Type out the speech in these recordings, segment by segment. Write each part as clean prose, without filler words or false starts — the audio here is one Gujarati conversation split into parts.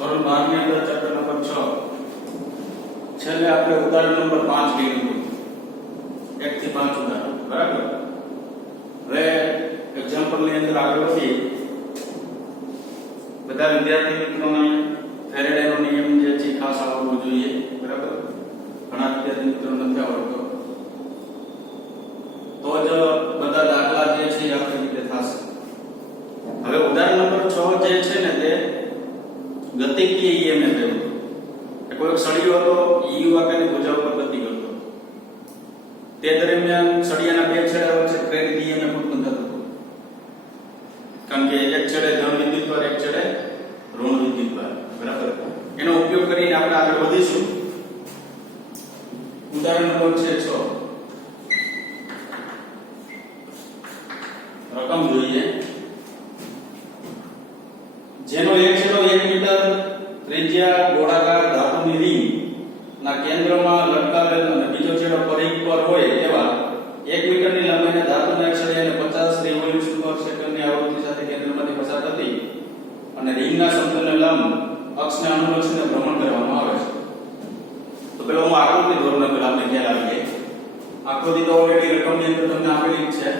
ધોરણ 12 ની અંદર ચેપ્ટર નંબર 6 છેલ્લે આપણે ઉદાહરણ નંબર 5 લીધું 1 થી 5 ઉદાહરણ બરાબર. હવે એક્ઝામ્પલ ની અંદર આગળ વધીએ. બધા વિદ્યાર્થી મિત્રોને ફેરેડેનો નિયમ જે છે ખાસ આવડવો જોઈએ બરાબર. ઘણા વિદ્યાર્થી મિત્રો નથી આવડતો તો જ બધા દાખલા જે છે એ આપણી રીતે થશે. હવે ઉદાહરણ નંબર 6 જે છે ને તે ગતિકીય ઈએમએફ એવું કે કોઈ સળિયો હતો ઈ વાકાની ભુજા ઉપર ગતિ કરતો. તે દરમિયાન સળિયાના બે છેડા વચ્ચે પ્રેરિત ઈએમએફ ઉત્પન્ન થતો હતો. કારણ કે એક છેડે ધન વિદ્યુતભાર એક છેડે ઋણ વિદ્યુતભાર બરાબર. એનો ઉપયોગ કરીને આપણે આગળ વધીશું. ઉદાહરણ નંબર છે 6. રકમ જોઈએ. જેનો એક છેડો 1 મીટર ત્રિજ્યા ગોળાકાર ધાતુની રિંગ ના કેન્દ્રમાં લટકાવેલ અને બીજો છેડો પરિઘ પર હોય એવા 1 મીટરની લંબાઈના ધાતુના એક છેડે 50 રિવોલ્યુશન પર સેકન્ડની આવૃત્તિ સાથે કેન્દ્રમાંથી પસાર થતી અને રિંગના સમતલને લંબ અક્ષને અનુલક્ષીને ભ્રમણ કરવામાં આવે છે. તો પેલો હું આકૃતિ દોરને પેલા આપણે ખ્યાલ આવી જાય. આકૃતિ તો ઓલરેડી રકમની અંદર તમને આપેલી જ છે.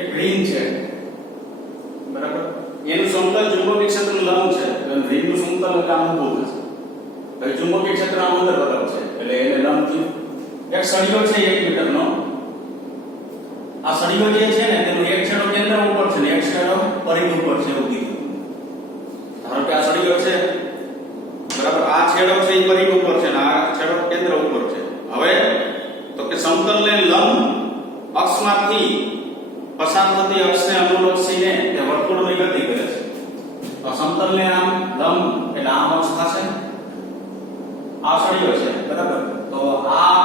એક રિંગ છે બરાબર. એનું સમતલ ચુંબકીય ક્ષેત્રનું લંબ છે. એટલે રિંગનું સમતલ એટલે આમ ઊભું થશે. હવે ચુંબકીય ક્ષેત્ર આમ અંદર બરાબર છે એટલે એને લંબ થયું. એક સળિયો છે 1 મીટરનો. આ સળિયો જે છે ને તેનો એક છેડો કેન્દ્ર ઉપર છે ને એક છેડો પરિઘ ઉપર છે એવું કીધું. ધારો કે આ સળિયો છે બરાબર. આ છેડો છે એ પરિઘ ઉપર છે ને આ છેડો કેન્દ્ર ઉપર છે. હવે તો કે સમતલને લંબ અક્ષમાંથી પસાર થતી અક્ષને અનુલક્ષીને તે વર્તુળની ગતિ કરે છે. તો સમતલને આમ લંબ એટલે આમ અક્ષ થશે. આ સળિયો છે બરાબર. તો આ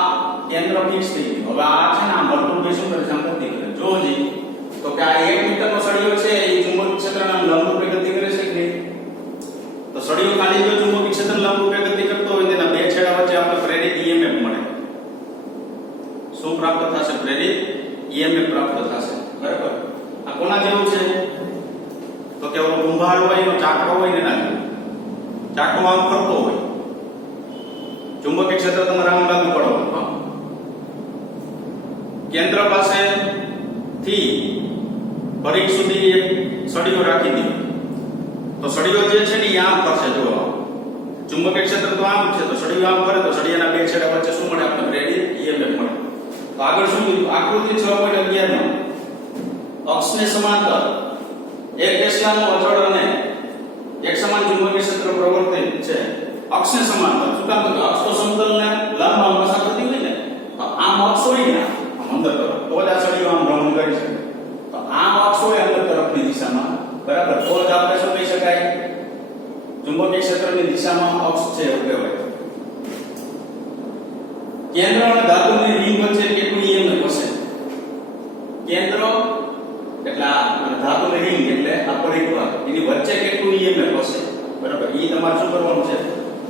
કેન્દ્ર ફિક્સ થઈ ગયું. હવે આ છે ને આમ વર્તુળની શું કરે છે? આમ ગતિ કરે. જોજી તો કે આ 1 મીટરનો સળિયો છે એ ચુંબકીય ક્ષેત્રના લંબ રૂપે ગતિ કરે છે કે નહીં? તો સળિયો ખાલી જો ચુંબકીય ક્ષેત્ર લંબ રૂપે ગતિ કરતો હોય તેના બે છેડા વચ્ચે આપણે પ્રેરિત ઈએમએફ મળે. શું પ્રાપ્ત થશે? પ્રેરિત ઈએમએફ પ્રાપ્ત થશે બરાબર. આ કોના જેવું છે? તો કે ઓલો કુંભાર હોય એનો ચાકડો હોય ને ના જેવું. ચાકડો આમ ફરતો હોય. ચુંબકીય ક્ષેત્ર તમારે આમ લાગુ પડવાનું. કેન્દ્ર પાસે થી પરિઘ સુધી એક સળિયો રાખી દે તો સળિયો જે છે ને એ આમ ફરશે. જો ચુંબકીય ક્ષેત્ર તો આમ છે તો સળિયો આમ ફરે તો સળિયાના બે છેડા વચ્ચે શું મળે? આપણે પ્રેરિત ઈએમએફ મળે. તો આગળ શું કીધું? આકૃતિ 6.11 માં અક્ષને સમાંતર એક દિશાનું અચળ અને એક સમાન ચુંબકીય ક્ષેત્ર પ્રવર્તિત છે. અક્ષને સમાંતર શું કામ? તો અક્ષ તો સમતલને લંબ આમ પસાર થતી હોય ને તો આમ અક્ષ હોય ને આમ અંદર તરફ તો જ આ સળિયો આમ ભ્રમણ કરી શકે. તો આમ અક્ષ હોય અંદર તરફની દિશામાં બરાબર. તો જ આપણે શું કહી શકાય? ચુંબકીય ક્ષેત્રની દિશામાં અક્ષ છે એવું કહેવાય. કેન્દ્ર અને ધાતુની રિંગ વચ્ચે કેટલું ઈએમએફ હશે? કેન્દ્ર એટલે આ ધાતુની રિંગ એટલે આ પરિઘ ભાગ એની વચ્ચે કેટલું ઈએમએફ હશે બરાબર. ઈ તમારે શું કરવાનું છે?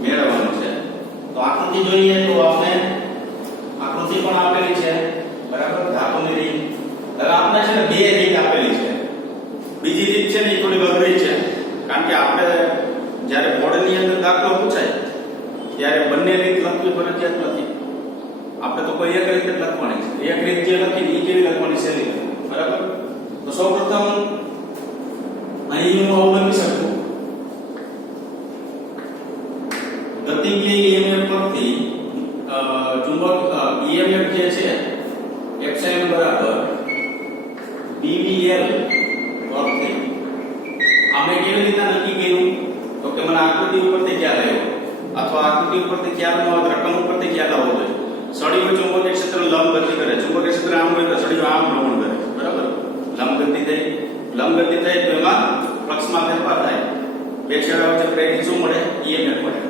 મેળવવાનું છે. તો આકૃતિ જોઈએ તો આપણે આકૃતિ પણ આપેલી છે બરાબર. ધાતુની રિંગ. હવે આપણે છે ને બે રીત આપેલી છે. બીજી રીત છે ને એ થોડી અઘરી છે કારણ કે આપણે જ્યારે બોર્ડની અંદર દાખલો પૂછાય ત્યારે બંને રીત લખવી ફરજિયાત નથી. આપણે તો કોઈ એક રીતે લખવાની છે. એક રીત જે લખી એ કેવી લખવાની સહેલી બરાબર. તો સૌપ્રથમ અહીં હું અવલંબી શકું ગતિકીય ઈએમએફ પરથી ચુંબક ઈએમએફ જે છે એપ્સિલોન બરાબર BVL પરથી આપણે કેવી રીતે નક્કી કર્યું? તો કે મને આકૃતિ ઉપરથી ખ્યાલ આવ્યો અથવા આકૃતિ આકૃતિ ઉપરથી ખ્યાલ ન આવે, રકમ ઉપરથી ખ્યાલ આવવો જોઈએ. સળિયો ચુંબકીય ક્ષેત્ર લંબ ગતિ કરે, ચુંબકીય ક્ષેત્ર આમ હોય તો સળિયો આમ ભ્રમણ કરે, બરાબર. લંબ ગતિ થઈ તો એમાં ફ્લક્સમાં ફેરફાર થાય. બે છેડા વચ્ચે પ્રેરિત શું મળે? EMF મળે.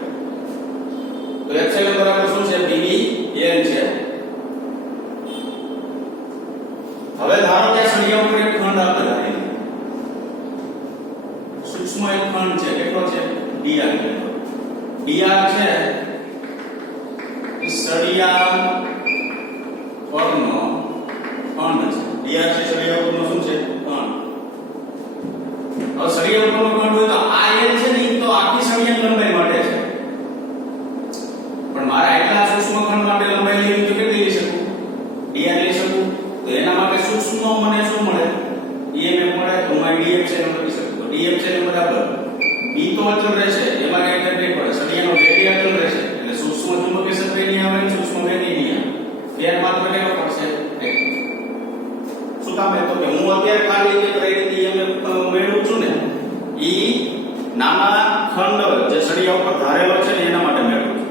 તો એપ્સિલોન બરાબર શું છે? BB N છે. હવે ધારો કે સળિયા ઉપર એક ખંડ આપેલો છે, સૂક્ષ્મ એક ખંડ છે, કેટલો છે? dr. dr છે એ સળિયા પરનો ખંડ છે. dr છે સળિયા ઉપરનો શું છે? ખંડ. હવે સળિયા ઉપરનો ખંડ હોય તો આ L છે ને એ તો આખી સળિયાની લંબાઈ માટે છે, પણ મારે આટલા સૂક્ષ્મ ખંડ માટે લંબાઈ લેવી તો કેટલી લઈ શકું? dr લઈ શકું. તો એના માટે સૂક્ષ્મ મને શું મળે? EMF મળે. તો હું df છે લખી શકું. તો df છે બરાબર b તો અચળ રહેશે, એમાં કઈ ફેર નહીં પડે. સળિયાનો વેગ અચળ રહેશે એટલે સૂક્ષ્મ ચુંબકીય ક્ષેત્ર નહીં આવે, સૂક્ષ્મ વેગ નહીં આવે. ફેર માત્ર કેટલો પડશે? શું કામ? તો કે હું અત્યારે ખાલી જે પ્રેરિત EMF મેળવું છું ને ઈ નાના ખંડ જે સળિયા ઉપર ધારેલો છે ને એના માટે મેળવું છું.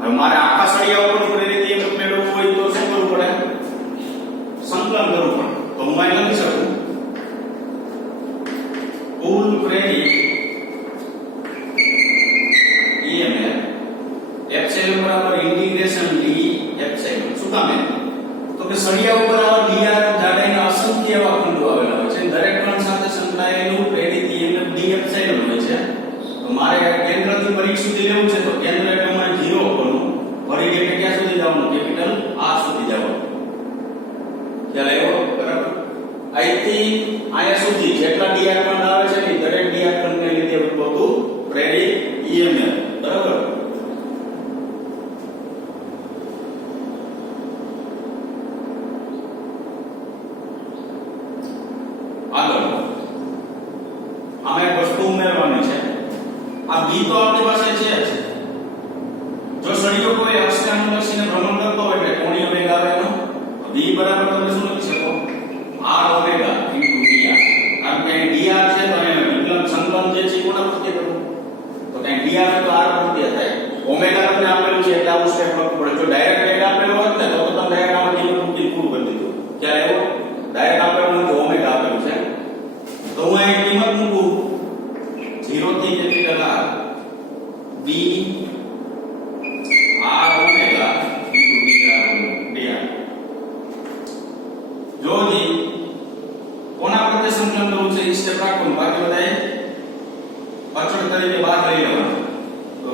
હવે મારે આખા સળિયા ઉપર પ્રેરિત EMF મેળવવું હોય તો શું કરવું પડે? સંકલન કરવું પડે. તો હું અહીં લખી શકું કુલ પ્રેરિત EMF એપ્સિલોન બરાબર ઇન્ટિગ્રેશન d એપ્સિલોન. શું કામ? તો કે સળિયા ઉપર આવા dr જાડાઈના અસંખ્ય એવા ખંડો આવેલા હોય છે, દરેક ખંડ સાથે સંકળાયેલું પ્રેરિત EMF d એપ્સિલોન હોય છે. તો મારે કેન્દ્રથી પરિઘ સુધી લેવું છે, તો કેન્દ્ર એટલે મને 0 કરવું, પરિઘ એટલે ક્યાં સુધી જવાનું? કેપિટલ R સુધી જવાનું. ખ્યાલ આવ્યો? બરાબર. અહીંથી અહીંયા સુધી જેટલા dr ખંડ આવે છે ને દરેક dr ખંડને લીધે ઉદ્ભવતું પ્રેરિત EMF, બરાબર. આગળ આમાં એક વસ્તુ ઉમેરવાની છે. આ b તો આપણી પાસે છે જ. જો સળિયો કોઈ અક્ષાનુલક્ષીને ભ્રમણ કરતો હોય એટલે કોણીય વેગ આવે એનો b બરાબર તમે શું લખી શકો? r omega into dr. કારણ કે dr છે તો એને વિકલન સંકલન જે છે કોના પ્રત્યે કરવું? તો કઈ dr તો r પ્રત્યે થાય. ઓમેગા તમને આપેલું છે એટલે આવું સ્ટેપ લખવું પડે. જો ડાયરેક્ટ વેગ આપેલો હોત ને તો તમે ડાયરેક્ટ આમાં કિંમત મૂકી પૂરું કરી દીધું. ક્યારે એવો ડાયરેક્ટ આપેલું નથી, ઓમેગા આપેલું છે. તો હું અહીં કિંમત મૂકું 0 થી capital R b r omega into dr. જોજી કોના પ્રત્યે સંકલન કરવું છે એ સ્ટેપ રાખવાનું, બાકી બધાએ અચળ તરીકે બહાર લઈ લેવાનું. તો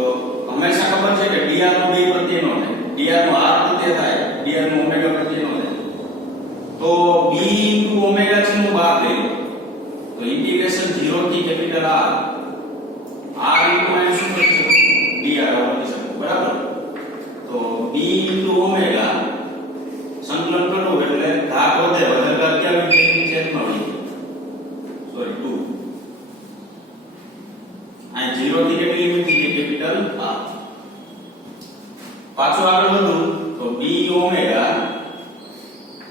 હંમેશા ખબર છે કે dr નો b પ્રત્યે નો થાય, dr નો r પ્રત્યે થાય, dr નો ઓમેગા પ્રત્યે નો થાય. તો b ઇન્ટુ ઓમેગા છે હું બહાર લઈ લઉં. તો ઇન્ટિગ્રેશન 0 થી capital R r into minus શું કરી શકું? dr લખી શકું, બરાબર. તો b ઇન્ટુ ઓમેગા સંકલન કરવું એટલે ઘાત વધે, વધારે ઘાત ક્યાં આવી ગઈ? છેદમાં આવી ગઈ. સોરી 2. આ 0 થી કેટલી લિમિટ થઈ ગઈ? Capital R. પાછું આગળ વધું તો b omega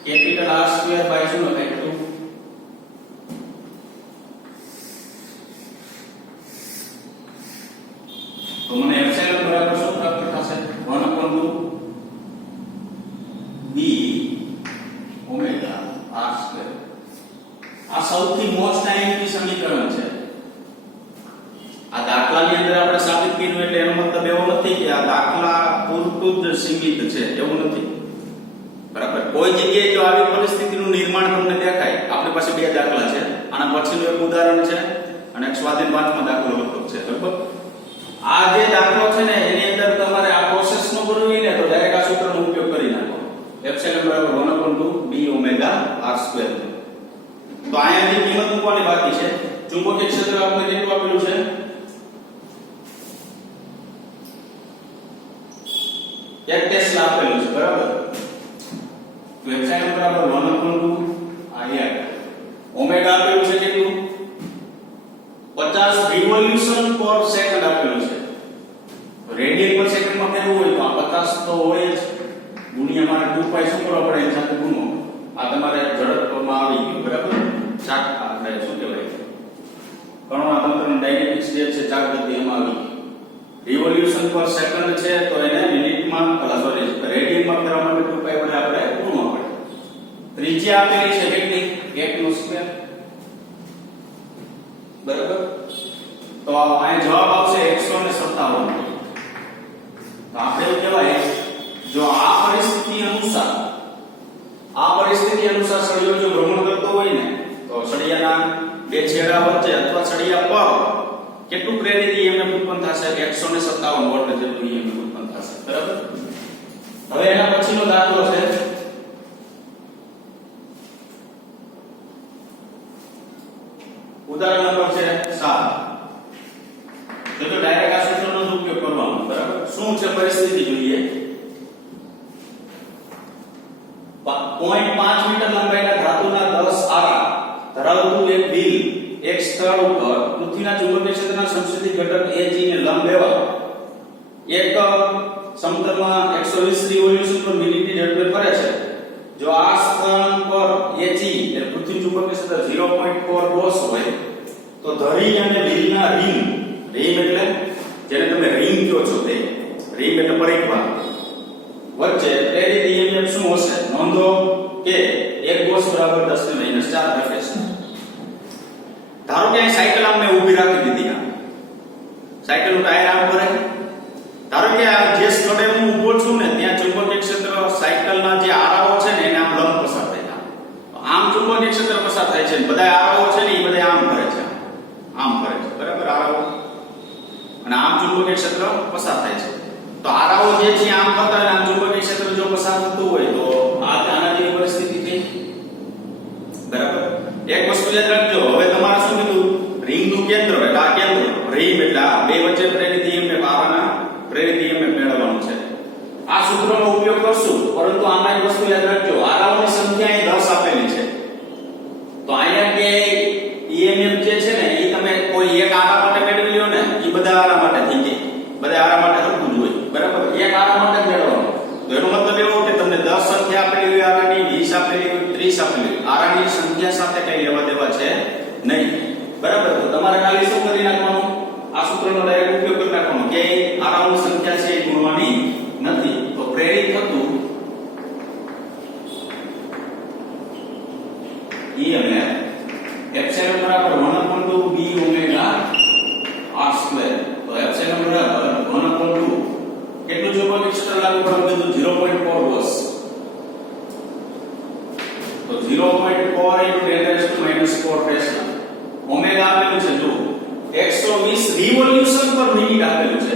capital R square by શું લખાય? 2. તો મને એપ્સિલોન બરાબર શું પ્રાપ્ત થશે? 1/2 b ઓમેગા r સ્ક્વેર. આ સૌથી મોસ્ટ આઈએમપી સમીકરણ છે. આ દાખલાની અંદર આપણે સાબિત કર્યું એટલે એનો મતલબ એવો નથી કે આ દાખલા પૂરતું જ સીમિત છે, એવું નથી, બરાબર. કોઈ જગ્યાએ જો આવી પરિસ્થિતિનું નિર્માણ તમને દેખાય, આપણી પાસે બે દાખલા છે, આના પછીનું એક ઉદાહરણ છે અને એક સ્વાધીન 5મો દાખલો લખો છે, બરાબર. આ જે દાખલો છે ને એની અંદર તમારે આ પ્રોસેસ નો કરવી ને તો ડાયરેક્ટ આ સૂત્રનો ઉપયોગ કરી નાખો. એપ્સિલોન બરાબર 1/2 b ઓમેગા r સ્ક્વેર. તો અહીંયા જે કિંમત મૂકવાની બાકી છે, ચુંબકીય ક્ષેત્ર આપણે કેટલું આપેલું છે? 1 ટેસ્લા આપેલું છે, બરાબર. તો એપ્સિલોન બરાબર 1/2 આ 1 ઓમેગા આપેલું છે કેટલું? 50 રિવોલ્યુશન પર સેકન્ડ આપેલું છે. રેડિયન પર સેકન્ડમાં ફેરવું હોય તો આ 50 તો હોય જ, ગુણ્યા મારે 2π શું કરવા પડે? એની સાથે ગુણો. આ તમારે ઝડપમાં આવી ગયું, બરાબર. ચાક આપણે શું કહેવાય? કણોના તંત્રની ડાયનેમિક્સ જે છે ચાક ગતિ એમાં આવી ગઈ. રિવોલ્યુશન પર સેકન્ડ છે તો એને મિનિટમાં સોરી રેડિયનમાં કરવા માટે 2 પાઈ વડે આપણે ગુણવા પડે. ત્રિજ્યા આપેલી છે કેટલી? 1 નો સ્ક્વેર. બરાબર. તો અહીં જવાબ આવશે 157. તો આપણે એવું કહેવાય જો આ પરિસ્થિતિ અનુસાર સળિયો જો ભ્રમણ કરતો હોય ને તો સળિયાના બે છેડા વચ્ચે અથવા સળિયા પર કેટલું પ્રેરિત EMF ઉત્પન્ન થશે? 157 વોલ્ટ જેટલું EMF ઉત્પન્ન થશે. બરાબર. હવે એના પછીનો દાખલો છે ઉદાહરણ નંબર છે 7. તો ડાયરેક્ટ આ સૂત્રનો જ ઉપયોગ કરવાનો. બરાબર. શું છે પરિસ્થિતિ જોઈએ. 0.5 મીટર લંબાઈના ધાતુના 10 આરા ધરાવતું એક વ્હીલ એક સ્થળ ઉપર પૃથ્વીના ચુંબકીય ક્ષેત્રના સંશ્લેષિત ઘટક Ag ને લંબ લેવા એક સમતલમાં 120 રિવોલ્યુશન પર મિનિટની ઝડપે ફરે છે. જો આ સ્થાન પર Ag એટલે પૃથ્વી ચુંબકીય ક્ષેત્ર 0.4 રોસ હોય તો ધરી અને વ્હીલના રિમ એટલે જેને તમે રિંગ કહો છો તે રિમ એટલે પરિઘમાં વચ્ચે પ્રેરિત EMF શું હશે? નોંધો કે 1 ગોસ બરાબર 10 ને -4 ફેસ. ધારો કે આ સાયકલ આમ મેં ઊભી રાખી દીધી. આ સાયકલનું ટાયર આમ ફરે. ધારો કે આ જે સ્થળે હું ઊભો છું ને ત્યાં ચુંબકીય ક્ષેત્ર સાયકલના જે આરાઓ છે ને એને આમ લંબ પસાર થાય. આમ ચુંબકીય ક્ષેત્ર પસાર થાય છે. બધા આરાઓ છે ને એ બધા આમ ફરે છે. આમ ફરે છે. બરાબર. આરાઓ અને આમ ચુંબકીય ક્ષેત્ર પસાર થાય છે. તો આરાઓ જે છે આમ ફરતા અને આમ ચુંબકીય ક્ષેત્ર જો પસાર થતું હોય તો આના જેવી પરિસ્થિતિ થઈ. બરાબર. એક વસ્તુ યાદ રાખજો. હવે તમારે શું કીધું? રિંગનું કેન્દ્ર એટલે આ કેન્દ્ર રિંગ એટલે આ બે વચ્ચે પ્રેરિત EMF આરાના પ્રેરિત EMF મેળવવાનું છે. આ સૂત્રનો ઉપયોગ કરશું. પરંતુ આમાં એક વસ્તુ યાદ રાખજો. આરાઓની સંખ્યા અહીં 10 આપેલી છે. તો અહીંયા કે EMF જે છે ને એ તમે કોઈ એક આરા માટે મેળવી લ્યો ને એ બધા આરા માટે થઈ જાય. બધા આરા માટે સરખું જ હોય. બરાબર. એક આરા માટે જ મેળવવાનું. તો એનો મતલબ એવો કે તમને 10 સંખ્યા આપેલી હોય આરાની, 20 આપેલી હોય, 30 આપેલી હોય, આરાની સંખ્યા સાથે કઈ લેવા દેવા છે નહીં. બરાબર. તો તમારે ખાલી શું કરી નાખવાનું? આ સૂત્રનો ડાયરેક્ટ ઉપયોગ કરી નાખવાનો કે આરાઓની સંખ્યા છે એ ગુણવાની નથી. તો પ્રેરિત થતું EMF એપ્સિલોન બરાબર 1/2 b ઓમેગા r સ્ક્વેર. તો એપ્સિલોન બરાબર 1/2 કેટલું ચુંબકીય ક્ષેત્ર લાગુ પડે કીધું 0.4 ગોસ. તો 0.4 * 10⁻⁻⁴ ટેસ્લા. ઓમેગા આપેલું છે જો 120 રિવોલ્યુશન પર મિનિટ આપેલું છે.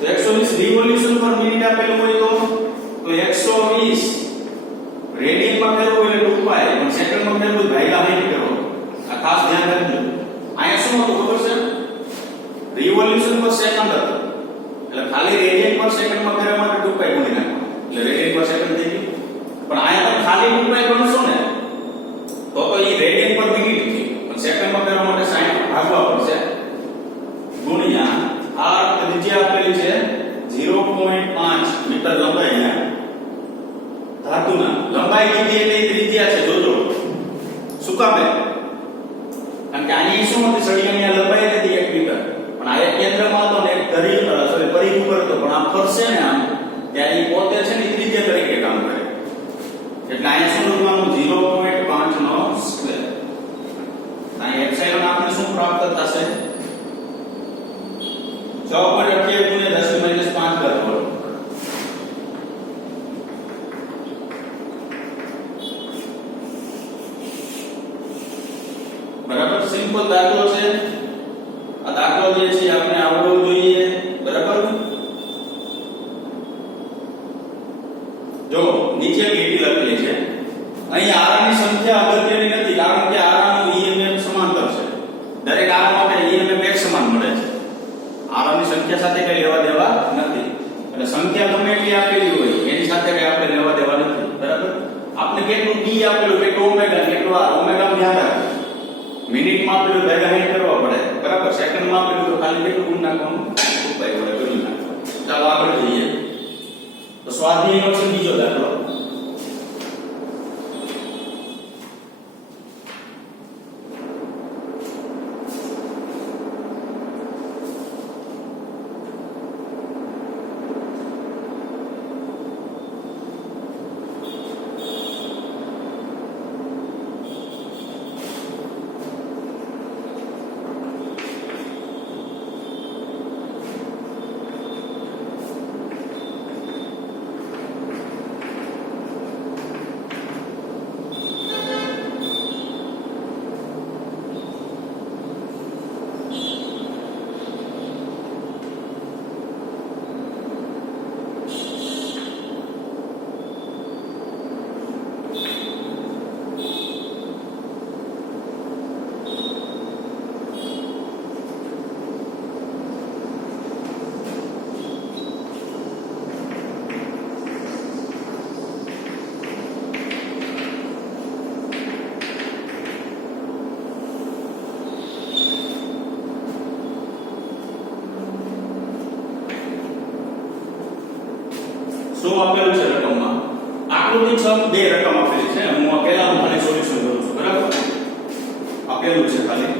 તો 120 રિવોલ્યુશન પર મિનિટ આપેલું હોય તો 120 રેડિયનમાં ફેરવો એટલે 2 પાઈ પણ સેકન્ડમાં ફેરવો ભાગ્યા 60 કરો. આ ખાસ ધ્યાન રાખજો. અહીંયા શું હતું ખબર છે? રિવોલ્યુશન પર સેકન્ડ હતું. એટલે ખાલી રેડિયન પર સેકન્ડમાં ફેરવા માટે 2 પાઈ ગુણી નાખો એટલે રેડિયન પર સેકન્ડ થઈ ગયું. પણ અહીંયા તમે ખાલી 2 પાઈ ગણશો ને તો એ રેડિયન પર મિનિટ થયું. પણ સેકન્ડમાં ફેરવા માટે 60 ભાગવા પડશે ગુણ્યા r ત્રિજ્યા આપેલી છે 0.5 મીટર લંબાઈના ધાતુના. લંબાઈ કીધી એટલે ત્રિજ્યા છે. જોજો શું કામ? કારણ કે આની શું હતી? સળિયાની લંબાઈ હતી 1 મીટર. પણ આ એક કેન્દ્રમાં હતો ને એક ધરી સોરી પરિઘ ઉપર હતો. પણ આ ફરશે ને આમ ત્યારે એ પોતે છે ને ત્રિજ્યા તરીકે કામ કરે. એટલે અહીંયા શું લખવાનું? 0.5 નો સ્ક્વેર. અહીં એપ્સિલોન આપણે શું પ્રાપ્ત થશે? 6.28 × 10⁻5 વોલ્ટ. બરાબર. સિમ્પલ દાખલો છે. આ દાખલો જે છે આપણે આવડવો જોઈએ. બરાબર. જો નીચે લીટી લખેલી છે. અહીં આરાની સંખ્યા અગત્યની નથી કારણ કે આરાનું EMF સમાંતર છે. દરેક આરા માટે EMF એક સમાન મળે છે. આરાની સંખ્યા સાથે કઈ લેવા દેવા નથી. એટલે સંખ્યા ગમે એટલી આપેલી હોય એની સાથે કઈ આપણે લેવા દેવા નથી. બરાબર. આપણે કેટલું b આપેલું, કેટલું ઓમેગા, કેટલું r. ઓમેગા ધ્યાન રાખો. મિનિટમાં આપેલું ભેગા હેડ કરવા પડે. બરાબર. સેકન્ડમાં આપેલું તો ખાલી કેટલું ગુણ નાખવાનું? 2 પાઈ વડે ગુણી નાખવાનું. ચાલો આગળ જઈએ. તો સ્વાધ્યાયનો છે બીજો દાખલો. શું આપેલું છે રકમમાં? આકૃતિ 6 બે રકમ આપેલી છે. હું આ પહેલાનું ખાલી સોલ્યુશન કરું છું. બરાબર? આપેલું છે ખાલી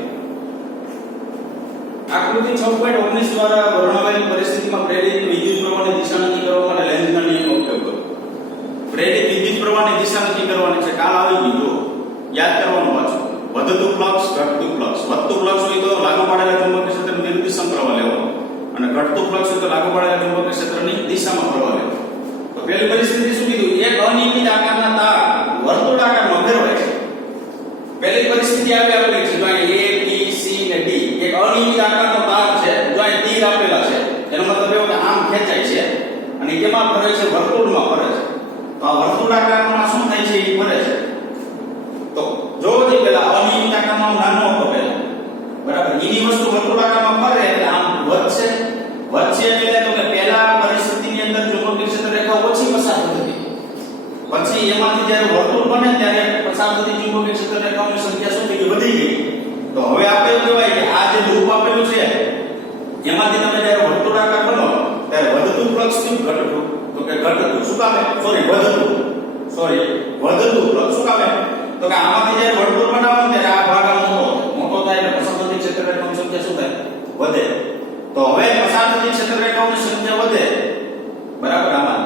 આકૃતિ 6.19 દ્વારા વર્ણવેલ પરિસ્થિતિમાં પ્રેરિત વિદ્યુત પ્રવાહની દિશા નક્કી કરવા માટે લેન્ઝના નિયમનો ઉપયોગ કરો. પ્રેરિત વિદ્યુત પ્રવાહની દિશા નક્કી કરવાની છે. કાલ આવી ગયું જો યાદ કરવાનું પાછું. વધતું ફ્લક્સ, ઘટતું ફ્લક્સ. વધતું ફ્લક્સ હોય તો લાગુ પાડેલા ચુંબકીય ક્ષેત્રનું વિરુદ્ધ દિશામાં પ્રવાહ લેવો અને ઘટતું ફ્લક્સ હોય તો લાગુ પાડેલા ચુંબકીય ક્ષેત્રની દિશામાં પ્રવાહ લેવો. તો પહેલી પરિસ્થિતિ શું કીધું? એક અનિયમિત આકારના તાર વર્તુળાકારમાં ફેરવાય છે. પહેલી પરિસ્થિતિ આપેલી છે જો અહીં A B C ને D એક અનિયમિત આકારનો તાર છે. જો અહીં તીર આપેલા છે એનો મતલબ એવો કે આમ ખેંચાય છે અને કેમાં ફરે છે? વર્તુળમાં ફરે છે. તો આ વર્તુળાકારમાં શું થાય છે? એ ફરે છે. તો જો જે પેલા અનિયમિત આકારમાં નાનો હતો પેલા બરાબર એની વસ્તુ વર્તુળાકારમાં ફરે એટલે આમ વધશે એટલે તો કે પહેલા પરિસ્થિતિની અંદર ચુંબકીય ક્ષેત્ર રેખા ઓછી પસાર થતી પછી એમાંથી જ્યારે વર્તુળ બને ત્યારે પસાર થતી ચુંબકીય ક્ષેત્ર રેખાઓની સંખ્યા શું થઈ ગઈ? વધી ગઈ. તો હવે આપણે એવું કહેવાય કે આ જે લૂપ આપેલું છે એમાંથી તમે જ્યારે વર્તુળાકાર બનો ત્યારે વધતું ફ્લક્સ થી ઘટતું તો કે ઘટતું શું કામે? વધતું ફ્લક્સ શું કામે? તો કે આમાંથી જ્યારે વર્તુળ બનાવો ત્યારે આ ભાગ મોટો થાય એટલે પસાર થતી ક્ષેત્ર રેખાઓની સંખ્યા શું થાય? વધે. તો હવે પસાર થતી ક્ષેત્ર રેખાઓની સંખ્યા વધે બરાબર આમાં.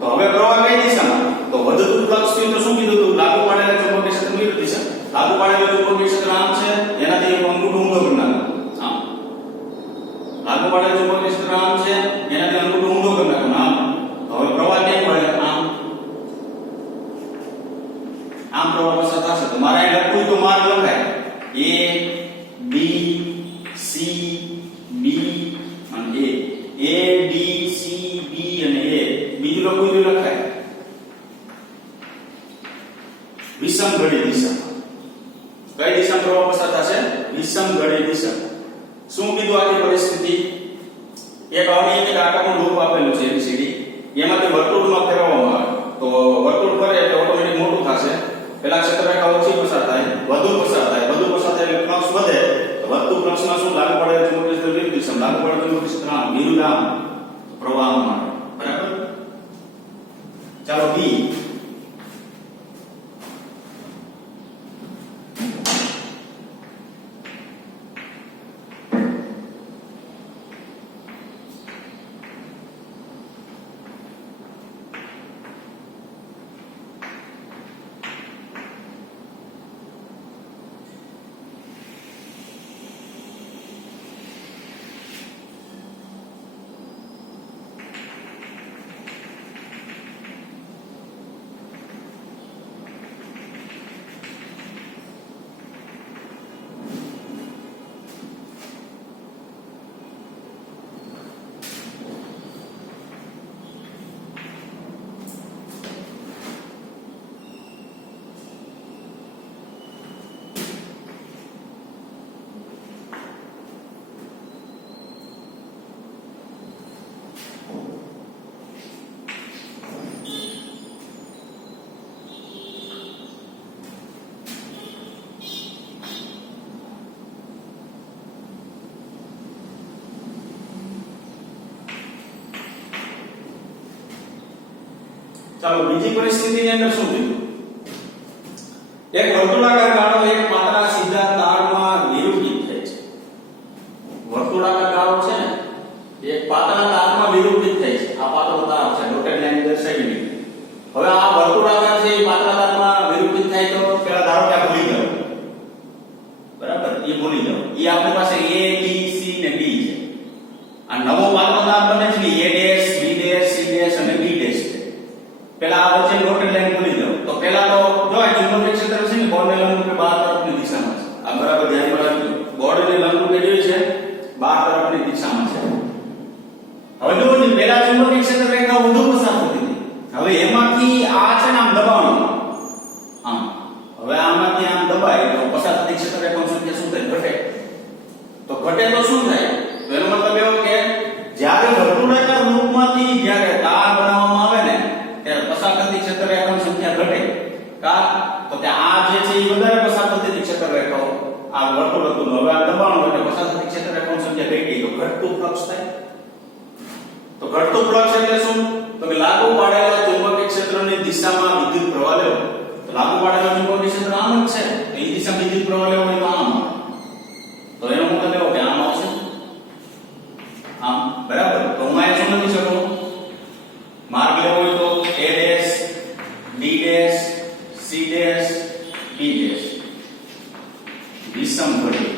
તો હવે પ્રવાહ કઈ દિશામાં? તો વધતું ફ્લક્સ થી તો શું કીધું તું? લાગુ પાડેલા ચુંબકીય ક્ષેત્રની વિરુદ્ધ દિશા. લાગુ પાડેલું ચુંબકીય ક્ષેત્ર આમ છે એનાથી એક અંગૂઠો ઊંધો કરી નાખો. આમ લાગુ પાડેલું ચુંબકીય ક્ષેત્ર આમ છે એનાથી અંગૂઠો ઊંધો કરી નાખો. આમ. તો હવે પ્રવાહ કેમ વળે? આમ પ્રવાહ પસાર થશે. તો મારે અહીં લખવું તો માર્ગ લખાય A B C B અને A D C B અને A. બીજું લખવું તો લખાય વિષમ ઘડી દિશા. કઈ દિશામાં પ્રવાહ પસાર થશે? વિષમ ઘડી દિશા. શું કીધું આની પરિસ્થિતિ? એક અનિયમિત આકારનું લૂપ આપેલું છે ABCD એમાંથી વર્તુળમાં ફેરવવામાં આવે તો વર્તુળ ફરે એટલે ઓટોમેટિક મોટું થશે. પેલા ક્ષેત્ર રેખા ઓછી પસાર થાય વધુ પસાર થાય એટલે ફ્લક્સ વધે. તો વધતું ફ્લક્સમાં શું લાગુ પડે? ચુંબકીય ક્ષેત્ર વિરુદ્ધ દિશામાં લાગુ પડે ચુંબકીય ક્ષેત્ર આમ વિરુદ્ધ આમ પ્રવાહમાં. બરાબર. ચાલો B. ચાલો બીજી પરિસ્થિતિની અંદર શું થયું? એક વર્તુળાકાર ગાળો એક પાતળા સીધા તારમાં વિરૂપિત થાય છે. વર્તુળાકાર ગાળો છે ને એક પાતળા તારમાં વિરૂપિત થાય છે. આ પાતળો તાર છે ડોટેડ લાઈન દર્શાવી. હવે આ વર્તુળાકાર છે એ પાતળા તારમાં વિરૂપિત થાય તો પેલા ધારો કે આ ભૂલી જાવ. બરાબર એ ભૂલી જાવ. એ આપણી પાસે A B C ને D છે. આ નવો પાતળો તાર બને છે A dash B dash C dash અને D ડેશ. પેલા આ વચ્ચે ડોટેડ લાઈન ભૂલી જાવ. તો પેલા તો જો આ ચુંબકીય ક્ષેત્ર છે ને બોર્ડને લંબ કે બહાર તરફની દિશામાં છે. આ બરાબર ધ્યાનમાં રાખજો. બોર્ડને લંબ કે જે છે બહાર તરફની દિશામાં છે. હવે જો જે પેલા ચુંબકીય ક્ષેત્ર રેખા ઊંધું પસાર થતી હતી. હવે એમાંથી આ છે ને આમ દબાવવાનું આમ. હવે આમાંથી આમ દબાય તો પસાર થતી ક્ષેત્ર રેખાની સંખ્યા શું થાય? ઘટે. તો ઘટે તો શું થાય? તો એનો મતલબ એવો કે જ્યારે વર્તુળાકાર લૂપમાંથી જ્યારે તાર બનાવવામાં આવે ને ત્યારે પસાર થતી ક્ષેત્ર રેખાની સંખ્યા ઘટે. કા તો કે આ જે છે એ વધારે પસાર થતી ક્ષેત્ર રેખાઓ આ વર્તુળ હતું હવે આ દબાણો એટલે પસાર થતી ક્ષેત્ર રેખાની સંખ્યા ઘટી તો ઘટતું ફ્લક્સ થાય. તો ઘટતું ફ્લક્સ એટલે શું? તો કે લાગુ પાડે દિશામાં વિદ્યુત પ્રવાહ લેવો તો લાગુ પાડેલા ચુંબકીય ક્ષેત્ર આમ જ છે તો એ દિશામાં વિદ્યુત પ્રવાહ લેવો હોય તો આમ તો એનો મતલબ એવો કે આમ આવશે આમ બરાબર તો હું અહીંયા શું લખી શકું માર્ગ લેવો હોય તો a dash b dash c dash b dash વિષમ ઘડી